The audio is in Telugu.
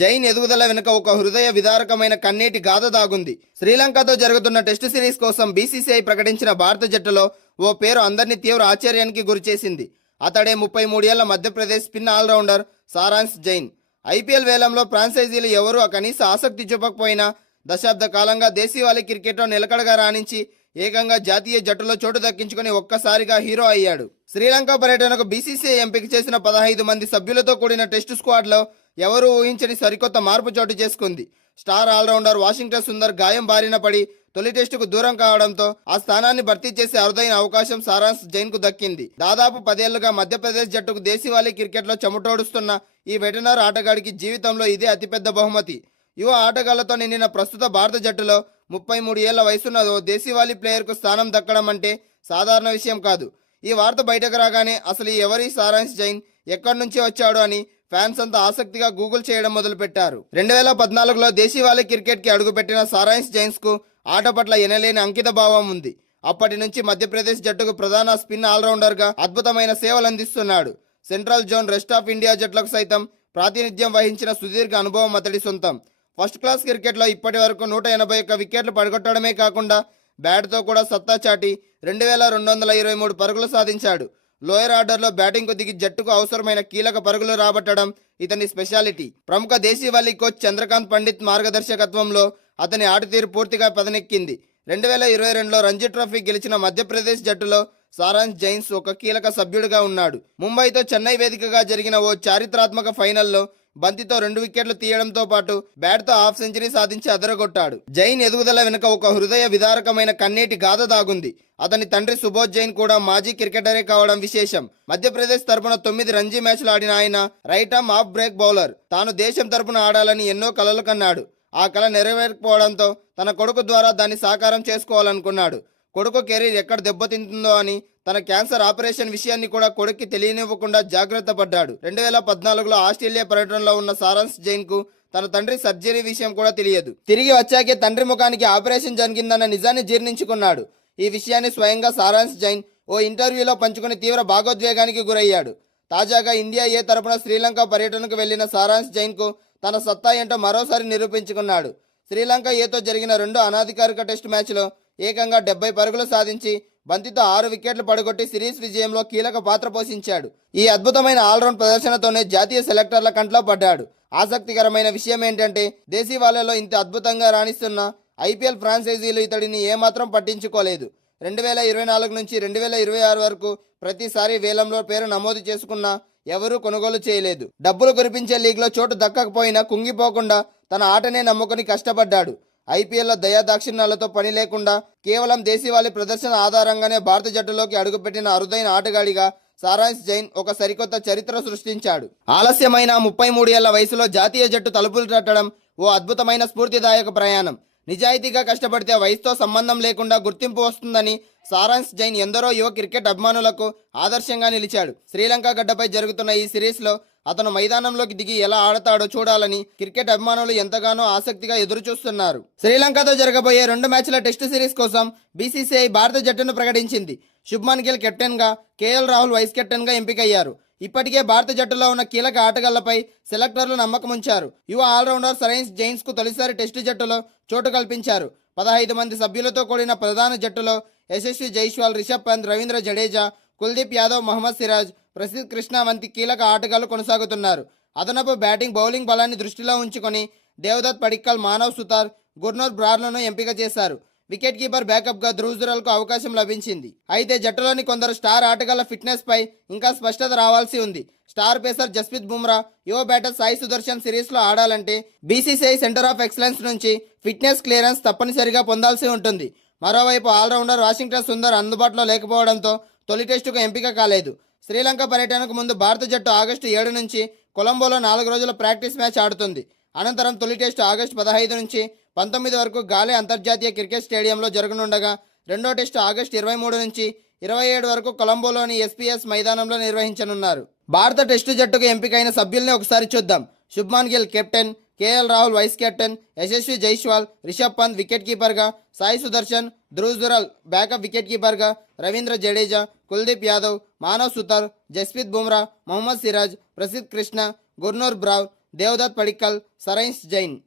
జైన్ ఎదుగుదల వెనుక ఒక హృదయ విదారకమైన కన్నీటి గాథ దాగుంది. శ్రీలంకతో జరుగుతున్న టెస్టు సిరీస్ కోసం బీసీసీఐ ప్రకటించిన భారత జట్టులో ఓ పేరు అందరినీ తీవ్ర ఆశ్చర్యానికి గురిచేసింది. అతడే 33 ఏళ్ల Madhya Pradesh spin allrounder Saransh Jain. IPL వేలంలో ఫ్రాంచైజీలు ఎవరూ కనీస ఆసక్తి చూపకపోయినా దశాబ్ద కాలంగా దేశీవాళీ క్రికెట్లో నిలకడగా రాణించి ఏకంగా జాతీయ జట్టులో చోటు దక్కించుకుని ఒక్కసారిగా హీరో అయ్యాడు. శ్రీలంక పర్యటనకు బీసీసీఐ ఎంపిక చేసిన 15 మంది సభ్యులతో కూడిన టెస్టు స్క్వాడ్లో ఎవరూ ఊహించని సరికొత్త మార్పు చోటు చేసుకుంది. స్టార్ ఆల్రౌండర్ వాషింగ్టన్ సుందర్ గాయం బారిన పడి తొలి టెస్టుకు దూరం కావడంతో ఆ స్థానాన్ని భర్తీ చేసే అరుదైన అవకాశం సారాంశ్ జైన్ కు దక్కింది. దాదాపు 10 ఏళ్లుగా మధ్యప్రదేశ్ జట్టుకు దేశీవాళీ క్రికెట్లో చెమటోడుస్తున్న ఈ వెటనర్ ఆటగాడికి జీవితంలో ఇదే అతిపెద్ద బహుమతి. యువ ఆటగాళ్లతో నిండిన ప్రస్తుత భారత జట్టులో 33 ఏళ్ల వయసున్న ఓ దేశీవాళీ ప్లేయర్కు స్థానం దక్కడం అంటే సాధారణ విషయం కాదు. ఈ వార్త బయటకు రాగానే అసలు ఎవరి సారాంశ్ జైన్, ఎక్కడి నుంచి వచ్చాడు అని ఫ్యాన్స్ అంతా ఆసక్తిగా గూగుల్ చేయడం మొదలుపెట్టారు. 2014లో దేశీవాళీ క్రికెట్ కి అడుగుపెట్టిన సారాంశ్ జైన్స్ కు ఆట పట్ల ఎనలేని అంకిత భావం ఉంది. అప్పటి నుంచి మధ్యప్రదేశ్ జట్టుకు ప్రధాన స్పిన్ ఆల్రౌండర్ గా అద్భుతమైన సేవలు అందిస్తున్నాడు. Central zone, rest of India జట్లకు సైతం ప్రాతినిధ్యం వహించిన సుదీర్ఘ అనుభవం అతడి సొంతం. ఫస్ట్ క్లాస్ క్రికెట్లో ఇప్పటి వరకు 181 వికెట్లు పడగొట్టడమే కాకుండా బ్యాట్తో కూడా సత్తా చాటి 2223 పరుగులు సాధించాడు. లోయర్ ఆర్డర్లో బ్యాటింగ్కు దిగి జట్టుకు అవసరమైన కీలక పరుగులు రాబట్టడం ఇతని స్పెషాలిటీ. ప్రముఖ దేశీవాళీ కోచ్ చంద్రకాంత్ పండిత్ మార్గదర్శకత్వంలో అతని ఆటతీరు పూర్తిగా పదనెక్కింది. 2022లో రంజీ ట్రోఫీ గెలిచిన మధ్యప్రదేశ్ జట్టులో సారాంశ్ జైన్స్ ఒక కీలక సభ్యుడిగా ఉన్నాడు. ముంబైతో చెన్నై వేదికగా జరిగిన ఓ చారిత్రాత్మక ఫైనల్లో బంతితో 2 వికెట్లు తీయడంతో పాటు బ్యాట్తో హాఫ్ సెంచరీ సాధించి అదరగొట్టాడు. జైన్ ఎదుగుదల వెనుక ఒక హృదయ విదారకమైన కన్నీటి గాథ దాగుంది. అతని తండ్రి సుబోధ్ జైన్ కూడా మాజీ క్రికెటరే కావడం విశేషం. మధ్యప్రదేశ్ తరపున 9 రంజీ మ్యాచ్లు ఆడిన ఆయన right arm of break bowler. తాను దేశం తరపున ఆడాలని ఎన్నో కలలు కన్నాడు. ఆ కల నెరవేరకపోవడంతో తన కొడుకు ద్వారా దాన్ని సాకారం చేసుకోవాలనుకున్నాడు. కొడుకు కెరీర్ ఎక్కడ దెబ్బతింటుందో అని తన క్యాన్సర్ ఆపరేషన్ విషయాన్ని కూడా కొడుక్కి తెలియనివ్వకుండా జాగ్రత్త పడ్డాడు. 2014లో ఆస్ట్రేలియా పర్యటనలో ఉన్న సారాంశ్ జైన్ కు తన తండ్రి సర్జరీ విషయం కూడా తెలియదు. తిరిగి వచ్చాకే తండ్రి ముఖానికి ఆపరేషన్ జరిగిందన్న నిజాన్ని జీర్ణించుకున్నాడు. ఈ విషయాన్ని స్వయంగా సారాంశ్ జైన్ ఓ ఇంటర్వ్యూలో పంచుకుని తీవ్ర భాగోద్వేగానికి గురయ్యాడు. తాజాగా ఇండియా ఏ తరపున శ్రీలంక పర్యటనకు వెళ్లిన సారాంశ్ జైన్ కు తన సత్తా ఏంటో మరోసారి నిరూపించుకున్నాడు. శ్రీలంక ఏతో జరిగిన 2 అనధికారిక టెస్టు మ్యాచ్లో ఏకంగా 70 పరుగులు సాధించి బంతితో 6 వికెట్లు పడగొట్టి సిరీస్ విజయంలో కీలక పాత్ర పోషించాడు. ఈ అద్భుతమైన ఆల్రౌండ్ ప్రదర్శనతోనే జాతీయ సెలెక్టర్ల కంట్లో పడ్డాడు. ఆసక్తికరమైన విషయం ఏంటంటే దేశీవాళీలో ఇంత అద్భుతంగా రాణిస్తున్న ఐపీఎల్ ఫ్రాంచైజీలు ఇతడిని ఏమాత్రం పట్టించుకోలేదు. 2024 నుంచి 2026 వరకు ప్రతిసారి వేలంలో పేరు నమోదు చేసుకున్నా ఎవరూ కొనుగోలు చేయలేదు. డబ్బులు కురిపించే లీగ్లో చోటు దక్కకపోయినా కుంగిపోకుండా తన ఆటనే నమ్ముకుని కష్టపడ్డాడు. ఐపీఎల్లో దయాదాక్షిణ్యాలతో పని లేకుండా కేవలం దేశీవాళీ ప్రదర్శన ఆధారంగానే భారత జట్టులోకి అడుగుపెట్టిన అరుదైన ఆటగాడిగా సారాంశ్ జైన్ ఒక సరికొత్త చరిత్ర సృష్టించాడు. ఆలస్యమైన 33 ఏళ్ల వయసులో జాతీయ జట్టు తలుపులు తట్టడం ఓ అద్భుతమైన స్ఫూర్తిదాయక ప్రయాణం. నిజాయితీగా కష్టపడితే వయసుతో సంబంధం లేకుండా గుర్తింపు వస్తుందని సారాంశ్ జైన్ ఎందరో యువ క్రికెట్ అభిమానులకు ఆదర్శంగా నిలిచాడు. శ్రీలంక గడ్డపై జరుగుతున్న ఈ సిరీస్లో అతను మైదానంలోకి దిగి ఎలా ఆడతాడో చూడాలని క్రికెట్ అభిమానులు ఎంతగానో ఆసక్తిగా ఎదురుచూస్తున్నారు. శ్రీలంకతో జరగబోయే 2 మ్యాచ్ల టెస్టు సిరీస్ కోసం బీసీసీఐ భారత జట్టును ప్రకటించింది. శుభ్మన్ గిల్ కెప్టెన్ గా, కేఎల్ రాహుల్ వైస్ కెప్టెన్ గా ఎంపికయ్యారు. ఇప్పటికే భారత జట్టులో ఉన్న కీలక ఆటగాళ్లపై సెలెక్టర్లు నమ్మకం ఉంచారు. యువ ఆల్రౌండర్ సారాంశ్ జైన్స్ కు తొలిసారి టెస్టు జట్టులో చోటు కల్పించారు. 15 మంది సభ్యులతో కూడిన ప్రధాన జట్టులో యశస్వి జైస్వాల్, రిషబ్ పంత్, రవీంద్ర జడేజా, కుల్దీప్ యాదవ్, మహమ్మద్ సిరాజ్, ప్రసిద్ధ్ కృష్ణ వంటి కీలక ఆటగాళ్లు కొనసాగుతున్నారు. అదనపు బ్యాటింగ్, బౌలింగ్ బలాన్ని దృష్టిలో ఉంచుకొని దేవదత్ పడిక్కల్, మానవ్ సుతార్, గుర్నూర్ బ్రార్లను ఎంపిక చేశారు. వికెట్ కీపర్ బ్యాకప్ గా ధ్రువ్ జురాల్ కు అవకాశం లభించింది. అయితే జట్టులోని కొందరు స్టార్ ఆటగాళ్ల ఫిట్నెస్ పై ఇంకా స్పష్టత రావాల్సి ఉంది. స్టార్ పేసర్ జస్ప్రీత్ బుమ్రా, యువ బ్యాటర్ సాయి సుదర్శన్ సిరీస్ లో ఆడాలంటే బీసీసీఐ సెంటర్ ఆఫ్ ఎక్సలెన్స్ నుంచి ఫిట్నెస్ క్లియరెన్స్ తప్పనిసరిగా పొందాల్సి ఉంటుంది. మరోవైపు ఆల్రౌండర్ వాషింగ్టన్ సుందర్ అందుబాటులో లేకపోవడంతో తొలి టెస్టుకు ఎంపిక కాలేదు. శ్రీలంక పర్యటనకు ముందు భారత జట్టు ఆగస్టు 7 నుంచి కొలంబోలో 4 రోజుల ప్రాక్టీస్ మ్యాచ్ ఆడుతుంది. అనంతరం తొలి టెస్టు ఆగస్టు 15 నుంచి 19 వరకు గాలే అంతర్జాతీయ క్రికెట్ స్టేడియంలో జరగనుండగా రెండో టెస్టు ఆగస్టు 23 నుంచి 27 వరకు కొలంబోలోని ఎస్పీఎస్ మైదానంలో నిర్వహించనున్నారు. భారత టెస్టు జట్టుకు ఎంపికైన సభ్యుల్ని ఒకసారి చూద్దాం. Shubman Gill captain, KL Rahul vice captain, Yashasvi Jaiswal, Rishabh Pant wicket కీపర్గా, సాయి సుదర్శన్, ధ్రువ్ జురాల్ బ్యాకప్ వికెట్ కీపర్గా, రవీంద్ర జడేజా, కుల్దీప్ యాదవ్, మానవ్ సుతార్, జస్ప్రీత్ బుమ్రా, మహమ్మద్ సిరాజ్, ప్రసిద్ధ్ కృష్ణ, గుర్నూర్ బ్రావ్, దేవదత్ పడిక్కల్, సరైన్స్ జైన్.